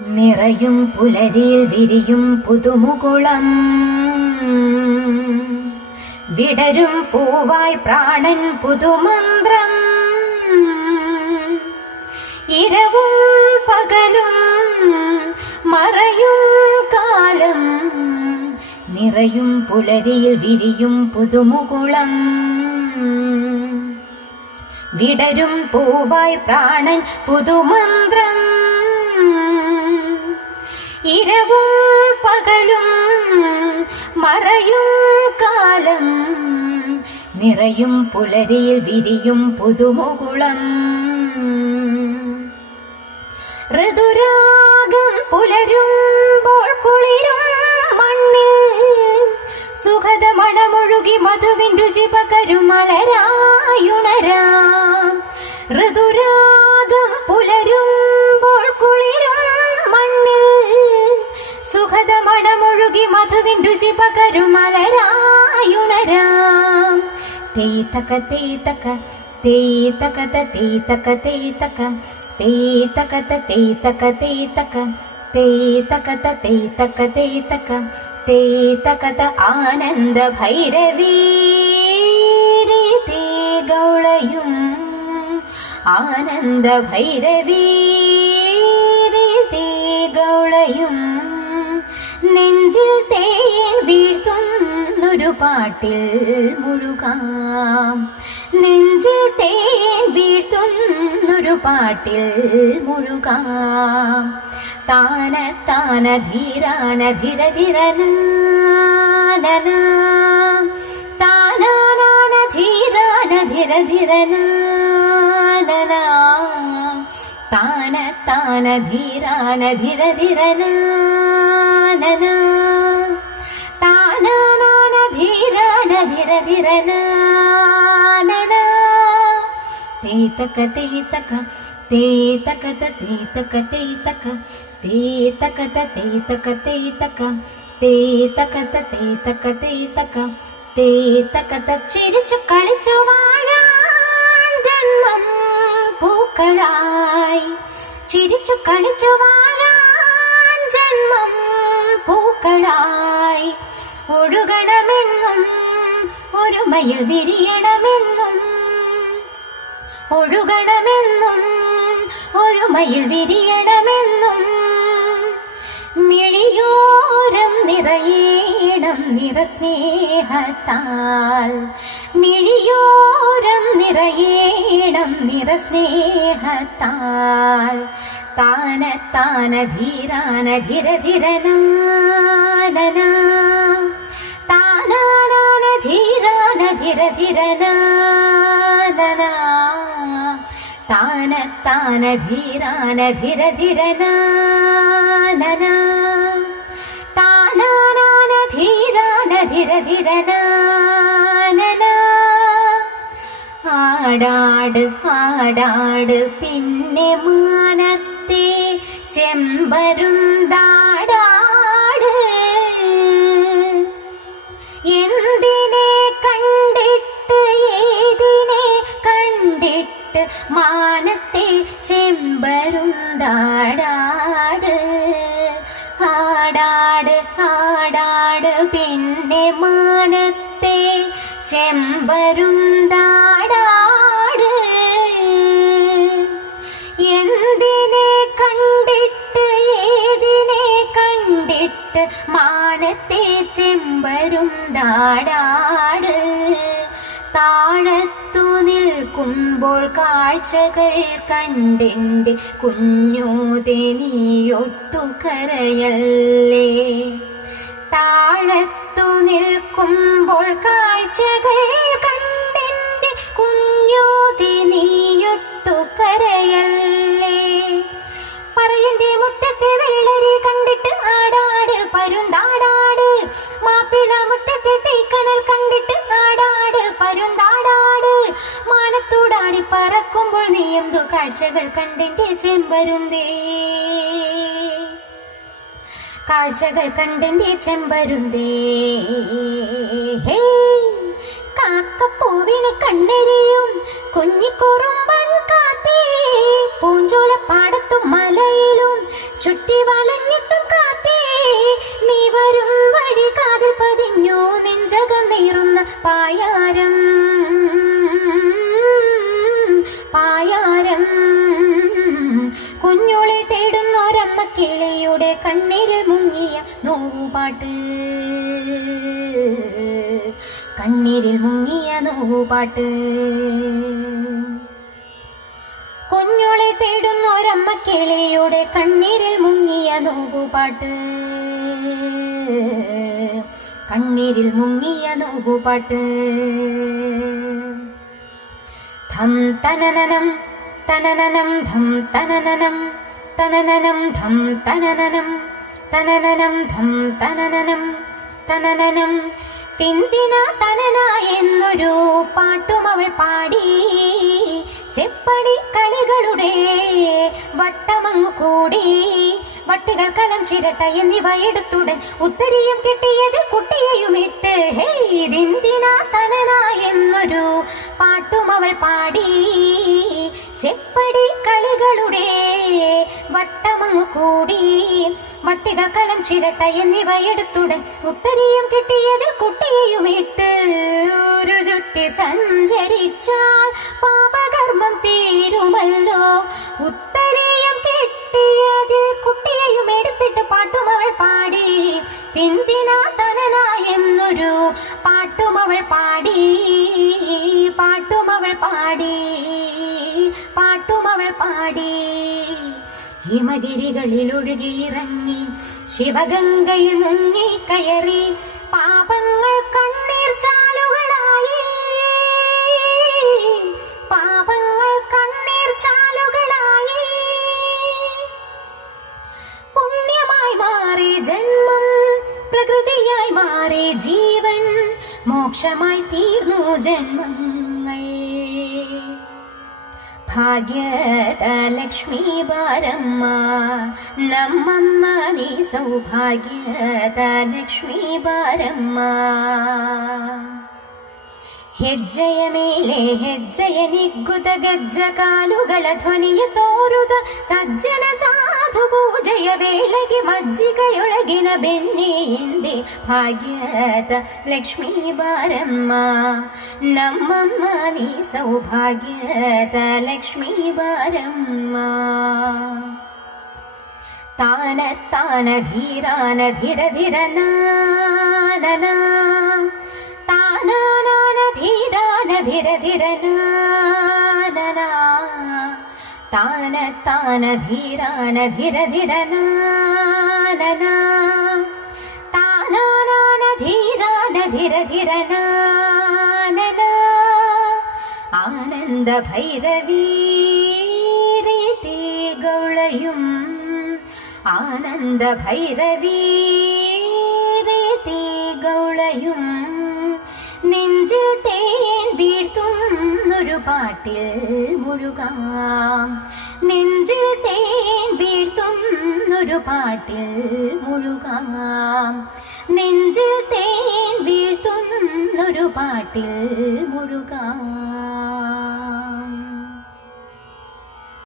നിറയും പുലരിൽ വിരിയും പുതുമുകുളം. വിടരും പൂവായി പ്രാണൻ പുതുമന്ത്രം. ഇരവും പകലും മറയും കാലം. നിറയും പുലരിയിൽ വിരിയും പുതുമുകുളം. വിടരും പൂവായി പ്രാണൻ പുതുമന്ത്രം. ഇരവും പകലും മറയും കാലം നിറയും പുലരിയിൽ വിരിയും പുതുമുകുളം. ഋതുരാഗം പുലരുമ്പോൾ കുളിരും മണ്ണിൽ സുഖത മണമൊഴുകി മധുവിൻ രുചി പകരും മലരായുണരാ ഋതുരാഗം മധുവിൻ രുചി പകരും മലരായുണരാം തേത്തക്ക തേത്തക തേത്തക്ക തേത്തക്ക തേത്തക തേത്തക്ക തേത്തക്ക തേത്തക തേത്തക്ക തേത്തക്ക തേത്തക തേത്തകത ആനന്ദ ഭൈരവീ തേ ഗൗളയും ആനന്ദ ഭൈരവീ തേ ഗൗളയും വീഴ്ത്തുന്നൊരു പാട്ടിൽ മുഴുകാം. നെഞ്ചിൽ തേൻ വീഴ്ത്തുന്നൊരു പാട്ടിൽ മുഴുകാം. താന താന ധീരാന ധിര ധിരനാന താനാന ധീരാന ധിര ധിരനാന താന താന ധീരാന ധിര ധിരനാന തേതക തേതക തേതകത തേതക തേതക തേതകത തേതക തേതക തേതകത തേതക തേതക തേതകത ചിരിച്ചു കളിച്ചു വാഴാൻ ജന്മം പൂക്കളായി ചിരിച്ചു കളിച്ചു വാഴാൻ ജന്മം പൂക്കളായി ഒഴുകണമെന്നും ഒരുമയിൽ വിരിയണമെന്നും. ഒഴുകണമെന്നും ഒരുമയിൽ വിരിയണമെന്നും. മിഴിയോരം നിറയേണം നിറസ്നേഹത്താൽ. മിഴിയോരം നിറയേണം നിറസ്നേഹത്താൽ. താന താന ധീരാന താന താന ആടാട് ആടാട് പിന്നെ മാനത്തെ ചെമ്പരും ദാടാട് ചെമ്പരും ദാടാട് എന്തിനെ കണ്ടിട്ട് ഏതിനെ കണ്ടിട്ട് മാനത്തെ ചെമ്പരും ദാടാട് താഴത്തു നിൽക്കുമ്പോൾ കാഴ്ചകൾ കണ്ടെന്റെ കുഞ്ഞോതെ നീയൊട്ടു കരയല്ലേ താഴത്തു നിൽക്കുമ്പോൾ കാഴ്ചകൾ കണ്ടെന്റെ കുഞ്ഞോതി നീയൊട്ടു കരയല്ലേ? പറയന്റെ മുറ്റത്തെ വെള്ളരി കണ്ടിട്ട് ആടാട് പരുന്താടാട്. മാപ്പിള മുറ്റത്തെ തീക്കനൽ കണ്ടിട്ട് ആടാട് പരുന്താടാട്. മാനത്തോടാടി പറക്കുമ്പോൾ നീ എന്തോ കാഴ്ചകൾ കണ്ടെന്റെ ചെമ്പരുന്തേ? കാഴ്ചകൾ കണ്ടെന്റെ ചെമ്പരുന്തേ. ഹേ കാക്കപ്പൂവിന് കണ്ണെരിയും കുഞ്ഞിക്കുറുമ്പൻ കാറ്റേ പൂഞ്ചോല പാടത്തും മലയിലും ചുറ്റും വലഞ്ഞെത്തും കാറ്റേ നീ വരും വഴി കാതിൽ പതിഞ്ഞു നെഞ്ചകം നീറുന്ന പായാരം. പായാരം. കുഞ്ഞോളെ തേടുന്നൊരമ്മ കിളിയുടെ മുങ്ങിയ നോവുപാട്ട്. കണ്ണീരിൽ മുങ്ങിയ നോവുപാട്ട്. കുഞ്ഞോളെ തേടുന്നൊരമ്മ കിളിയുടെ കണ്ണീരിൽ മുങ്ങിയ നോവുപാട്ട്. കണ്ണീരിൽ മുങ്ങിയ നോവുപാട്ട്. ധം തനനനം തനനനം ധം തനനനം തനനനം ധം തനനനം. തനനനം ധം തനനനം തനനനം തിന്തിന തനന എന്നൊരു പാട്ടും അവൾ പാടി. ചെപ്പടി കളികളുടെ വട്ടമങ്ങു കൂടി. വട്ടുകൾ കലം ചിരട്ട എന്നിവ എടുത്തുടൻ ഉത്തരീയം കിട്ടിയതിൽ കുട്ടിയെയും ഇട്ട് ഹേയ് ദിന്തിന തനന എന്നൊരു പാട്ടും അവൾ പാടി. ചെപ്പടി കളികളുടെ വട്ടമങ്ങു കൂടി. വട്ടികൾ കലം ചിരട്ട എന്നിവ എടുത്തുടൻ ഉത്തരീയം കിട്ടിയതിൽ കുട്ടിയെയും ഇട്ട് ഒരു ചുറ്റി സഞ്ചരിച്ചാൽ പാപകർമ്മം തീരുമല്ലോ. ഉത്തരീയം കിട്ടിയതിൽ കുട്ടിയെയും എടുത്തിട്ട് പാട്ടും അവൾ പാടി. തിന്തിന തനന എന്നൊരു പാട്ടും അവൾ പാടി. പാട്ടും അവൾ പാടി. പാട്ടും അവൾ പാടി. ഹിമഗിരികളിൽ ഒഴുകിയിറങ്ങി ശിവഗംഗയിൽ മുങ്ങി കയറി പാപങ്ങൾ കണ്ണീർ ചാലുകളായി. പാപങ്ങൾ കണ്ണീർ ചാലുകളായി. പുണ്യമായി മാറി ജന്മം പ്രകൃതിയായി മാറി ജീവൻ മോക്ഷമായി തീർന്നു ജന്മങ്ങൾ. భాగ్యతలక్ష్మీ బారమ్మ నమ్మమ్మ నీ సౌభాగ్యతలక్ష్మీ బారమ్మ ಹೆಜ್ಜೆಯ ಮೇಲೆ ಹೆಜ್ಜೆಯ ನಿಗ್ಗುತ ಗಜ್ಜ ಕಾಲುಗಳ ಧ್ವನಿಯ ತೋರುದ ಸಜ್ಜನ ಸಾಧು ಪೂಜೆಯ ವೇಳೆಗೆ ಮಜ್ಜಿಗೆಯೊಳಗಿನ ಬೆಣ್ಣೆ ಎಂದೆ ಭಾಗ್ಯದ ಲಕ್ಷ್ಮೀ ಬಾರಮ್ಮ ನಮ್ಮಮ್ಮ ನೀ ಸೌಭಾಗ್ಯದ ಲಕ್ಷ್ಮೀ ಬಾರಮ್ಮ ತಾನ ತಾನ ಧೀರಾನ ಧಿರ ಧಿರ ನಾನನ ತಾನ ನಾನ ಧೀರಾನ താനധീരാനധിരധിരനാനനാ താന താനധീരാനധിരധിരനാനനാ ധീരധീരനാനന ആനന്ദ ഭൈരവീരീതി ഗൗളയും ആനന്ദ ഭൈരവീരീതി ഗൗളയും പാട്ടിൽ മുഴുകാം. നെഞ്ചിൽ തേൻ വീഴ്ത്തുന്നൊരു പാട്ടിൽ മുഴുകാം. നെഞ്ചിൽ തേൻ വീഴ്ത്തുന്നൊരു പാട്ടിൽ മുഴുകാം.